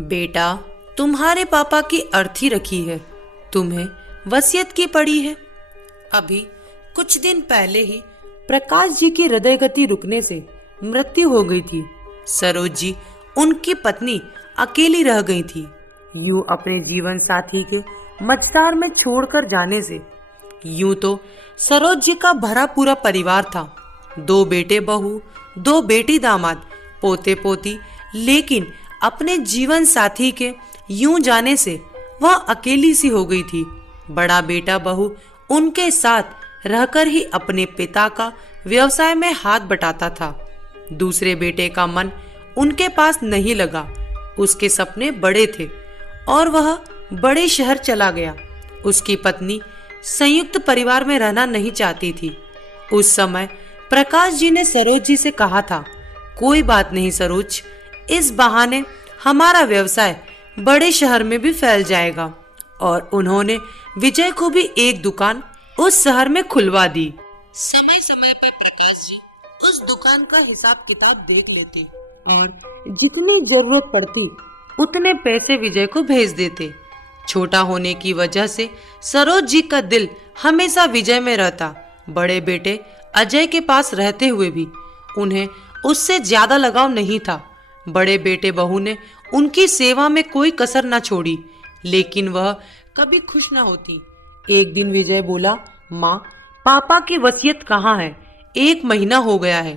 बेटा, तुम्हारे पापा की अर्थी रखी है, तुम्हें वसीयत की पड़ी है। अभी कुछ दिन पहले ही प्रकाश जी की हृदय गति रुकने से मृत्यु हो गई थी। सरोज जी उनकी पत्नी अकेली रह गई थी। यूं अपने जीवन साथी के मझधार में छोड़कर जाने से यूं तो सरोज जी का भरा पूरा परिवार था, 2 बेटे बहू, 2 बेटी दामाद, पोते पोती, लेकिन अपने जीवन साथी के यूं जाने से वह अकेली सी हो गई थी। बड़ा बेटा बहू उनके साथ रहकर ही अपने पिता का व्यवसाय में हाथ बटाता था। दूसरे बेटे का मन उनके पास नहीं लगा, उसके सपने बड़े थे और वह बड़े शहर चला गया। उसकी पत्नी संयुक्त परिवार में रहना नहीं चाहती थी। उस समय प्रकाश जी ने सरोज जी से कहा था, कोई बात नहीं सरोज, इस बहाने हमारा व्यवसाय बड़े शहर में भी फैल जाएगा। और उन्होंने विजय को भी एक दुकान उस शहर में खुलवा दी। समय समय पर प्रकाश जी उस दुकान का हिसाब किताब देख लेते और जितनी जरूरत पड़ती उतने पैसे विजय को भेज देते। छोटा होने की वजह से सरोज जी का दिल हमेशा विजय में रहता। बड़े बेटे अजय के पास रहते हुए भी उन्हें उससे ज्यादा लगाव नहीं था। बड़े बेटे बहू ने उनकी सेवा में कोई कसर न छोड़ी, लेकिन वह कभी खुश न होती। एक दिन विजय बोला, माँ, पापा की वसीयत कहाँ है? 1 महीना हो गया है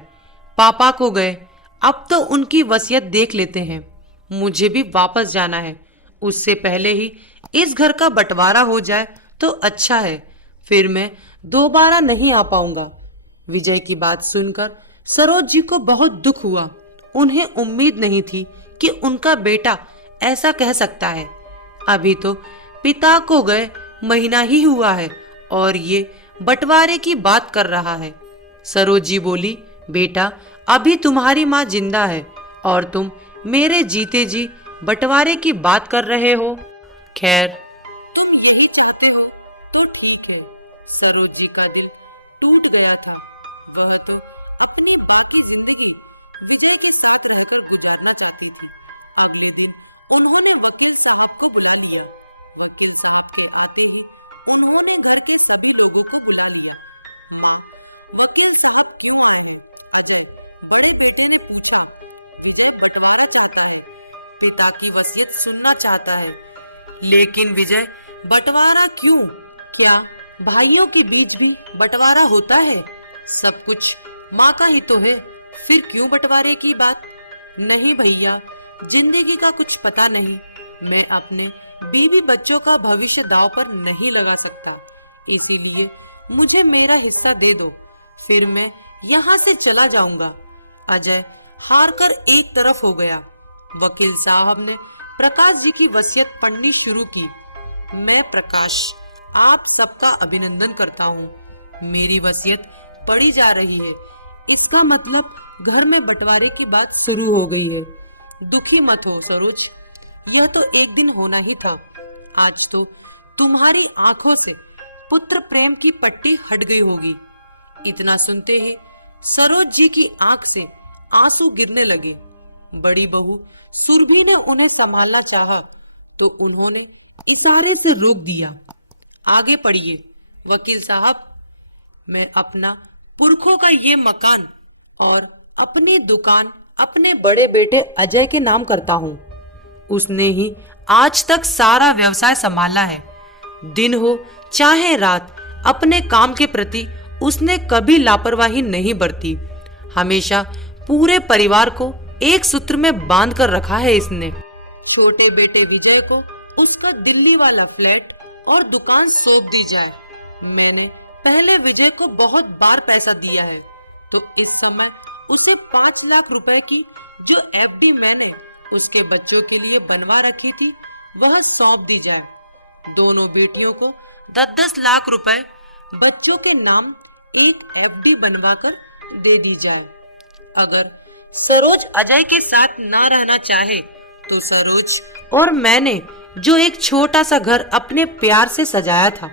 पापा को गए, अब तो उनकी वसीयत देख लेते हैं। मुझे भी वापस जाना है, उससे पहले ही इस घर का बंटवारा हो जाए तो अच्छा है, फिर मैं दोबारा नहीं आ पाऊंगा। विजय की बात सुनकर सरोज जी को बहुत दुख हुआ। उन्हें उम्मीद नहीं थी कि उनका बेटा ऐसा कह सकता है। अभी तो पिता को गए महीना ही हुआ है और ये बंटवारे की बात कर रहा है। सरोज जी बोली, बेटा, अभी तुम्हारी माँ जिंदा है और तुम मेरे जीते जी बंटवारे की बात कर रहे हो। खैर, तुम यही चाहते हो तो ठीक है। सरोज जी का दिल टूट गया था। वह तो अपनी बाकी जिंदगी विजय के साथ रहकर गुजारना चाहती थी। अगले दिन उन्होंने वकील साहब को बुला लिया। वकील साहब के आते ही उन्होंने घर के सभी लोगों को बुला लिया। वकील साहब क्यों आए? विजय बंटवारा चाहता है, पिता की वसीयत सुनना चाहता है, लेकिन विजय बंटवारा क्यों? क्या भाइयों के बीच भी बंटवारा होता है? सब कुछ माँ का ही तो है, फिर क्यों बंटवारे की बात? नहीं भैया, जिंदगी का कुछ पता नहीं। मैं अपने बीवी बच्चों का भविष्य दांव पर नहीं लगा सकता, इसीलिए मुझे मेरा हिस्सा दे दो, फिर मैं यहाँ से चला जाऊंगा। अजय हार कर एक तरफ हो गया। वकील साहब ने प्रकाश जी की वसीयत पढ़नी शुरू की। मैं प्रकाश, आप सबका अभिनंदन करता हूँ। मेरी वसीयत पढ़ी जा रही है, इसका मतलब घर में बंटवारे की बात शुरू हो गई है। दुखी मत हो सरोज, यह तो एक दिन होना ही था। आज तो तुम्हारी आंखों से पुत्र प्रेम की पट्टी हट गई होगी। इतना सुनते ही सरोज जी की आंख से आंसू गिरने लगे। बड़ी बहू सुरभि ने उन्हें संभालना चाहा तो उन्होंने इशारे से रोक दिया। आगे पढ़िए वकील साहब। मैं अपना पुरखों का ये मकान और अपनी दुकान अपने बड़े बेटे अजय के नाम करता हूँ। उसने ही आज तक सारा व्यवसाय संभाला है। दिन हो चाहे रात, अपने काम के प्रति उसने कभी लापरवाही नहीं बरती। हमेशा पूरे परिवार को एक सूत्र में बांध कर रखा है इसने। छोटे बेटे विजय को उसका दिल्ली वाला फ्लैट और दुकान सौंप दी जाए। मैंने पहले विजय को बहुत बार पैसा दिया है, तो इस समय उसे 5 लाख रुपए की जो एफडी मैंने उसके बच्चों के लिए बनवा रखी थी वह सौंप दी जाए। दोनों बेटियों को 10-10 लाख रुपए बच्चों के नाम एक एफडी बनवाकर दे दी जाए। अगर सरोज अजय के साथ ना रहना चाहे तो सरोज और मैंने जो एक छोटा सा घर अपने प्यार से सजाया था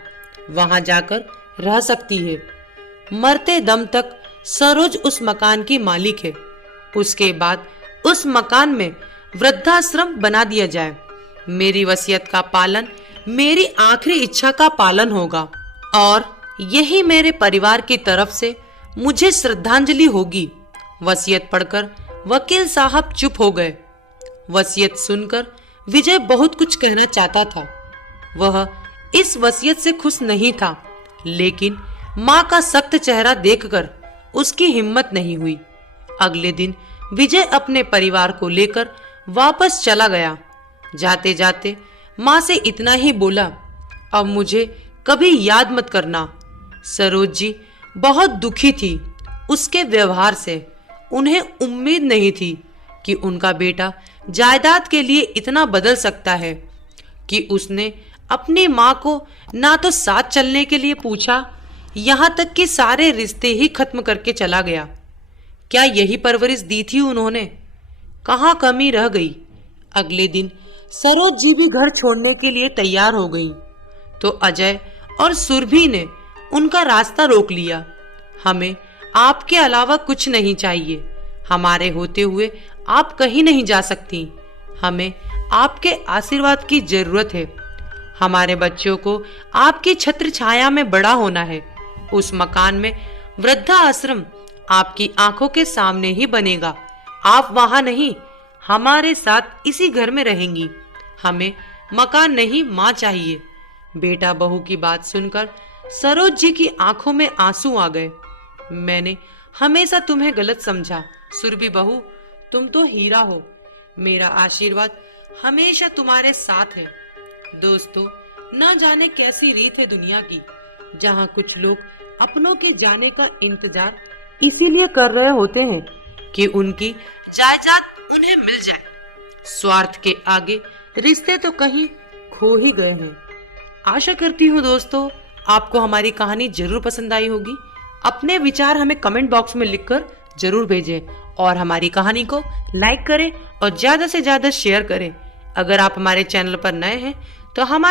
वहां जाकर रह सकती है। मरते दम तक सरोज उस मकान की मालिक है। उसके बाद उस मकान में वृद्धाश्रम बना दिया जाए। मेरी वसीयत का पालन मेरी आखिरी इच्छा का पालन होगा और यही मेरे परिवार की तरफ से मुझे श्रद्धांजलि होगी। वसीयत पढ़कर वकील साहब चुप हो गए। वसीयत सुनकर विजय बहुत कुछ कहना चाहता था। वह इस वसीयत से खुश नहीं था, लेकिन माँ का सख्त चेहरा देखकर उसकी हिम्मत नहीं हुई। अगले दिन विजय अपने परिवार को लेकर वापस चला गया। जाते जाते माँ से इतना ही बोला, अब मुझे कभी याद मत करना। सरोज जी बहुत दुखी थी उसके व्यवहार से। उन्हें उम्मीद नहीं थी कि उनका बेटा जायदाद के लिए इतना बदल सकता है कि उसने अपनी माँ को ना तो साथ चलने के लिए पूछा, यहाँ तक कि सारे रिश्ते ही खत्म करके चला गया। क्या यही परवरिश दी थी उन्होंने? कहाँ कमी रह गई? अगले दिन सरोज जी भी घर छोड़ने के लिए तैयार हो गई तो अजय और सुरभि ने उनका रास्ता रोक लिया। हमें आपके अलावा कुछ नहीं चाहिए। हमारे होते हुए आप कहीं नहीं जा सकती। हमें आपके आशीर्वाद की जरूरत है। हमारे बच्चों को आपकी छत्र छाया में बड़ा होना है। उस मकान में वृद्धा आश्रम आपकी आंखों के सामने ही बनेगा। आप वहां नहीं, हमारे साथ इसी घर में रहेंगी। हमें मकान नहीं, माँ चाहिए। बेटा बहू की बात सुनकर सरोज जी की आंखों में आंसू आ गए। मैंने हमेशा तुम्हें गलत समझा सुरभि बहू, तुम तो हीरा हो। मेरा आशीर्वाद हमेशा तुम्हारे साथ है। दोस्तों, न जाने कैसी रीत है दुनिया की, जहाँ कुछ लोग अपनों के जाने का इंतजार इसीलिए कर रहे होते हैं कि उनकी जायदाद उन्हें मिल जाए। स्वार्थ के आगे रिश्ते तो कहीं खो ही गए हैं। आशा करती हूँ दोस्तों आपको हमारी कहानी जरूर पसंद आई होगी। अपने विचार हमें कमेंट बॉक्स में लिखकर जरूर भेजें और हमारी कहानी को लाइक करें और ज्यादा से ज्यादा शेयर करें। अगर आप हमारे चैनल पर नए हैं तो हमारे